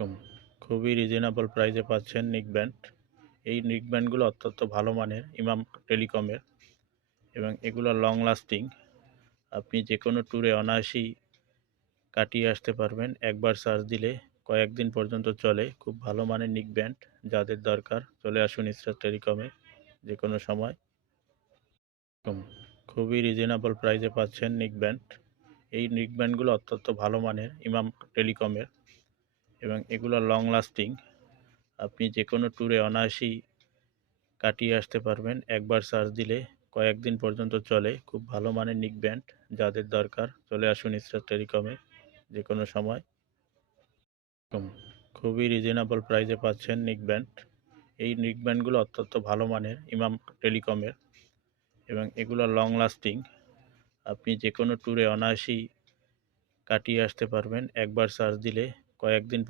একদম খুবই রিজনেবল প্রাইসে পাচ্ছেন নিক ব্যান্ড। এই নিক ব্যান্ডগুলো অত্যন্ত ভালো মানের ইমাম টেলিকমের এবং এগুলো লং লাস্টিং। আপনি যে কোনো ট্যুরে অনায়াসেই কাটিয়ে আসতে পারবেন। একবার চার্জ দিলে কয়েকদিন পর্যন্ত চলে। খুব ভালো মানের নিক ব্যান্ড, যাদের দরকার চলে আসুন ইসরাত টেলিকমে যে কোনো সময়। একদম খুবই রিজনেবল প্রাইসে পাচ্ছেন নিক ব্যান্ড। এই নিক ব্যান্ডগুলো অত্যন্ত ভালো মানের ইমাম টেলিকমের এবং এগুলো লং লাস্টিং। আপনি যে কোনো ট্যুরে অনায়াসেই কাটিয়ে আসতে পারবেন। একবার চার্জ দিলে কয়েকদিন পর্যন্ত চলে। খুব ভালো মানের নিক ব্যান্ড, যাদের দরকার চলে আসুন ইসরাত টেলিকমে যে কোনো সময়। একদম খুবই রিজনেবল প্রাইসে পাচ্ছেন নিক ব্যান্ড। এই নিক ব্যান্ডগুলো অত্যন্ত ভালো মানের ইমাম টেলিকমের এবং এগুলো লং লাস্টিং। আপনি যে কোনো ট্যুরে অনায়াসেই কাটিয়ে আসতে পারবেন। একবার চার্জ দিলে কয়েকদিন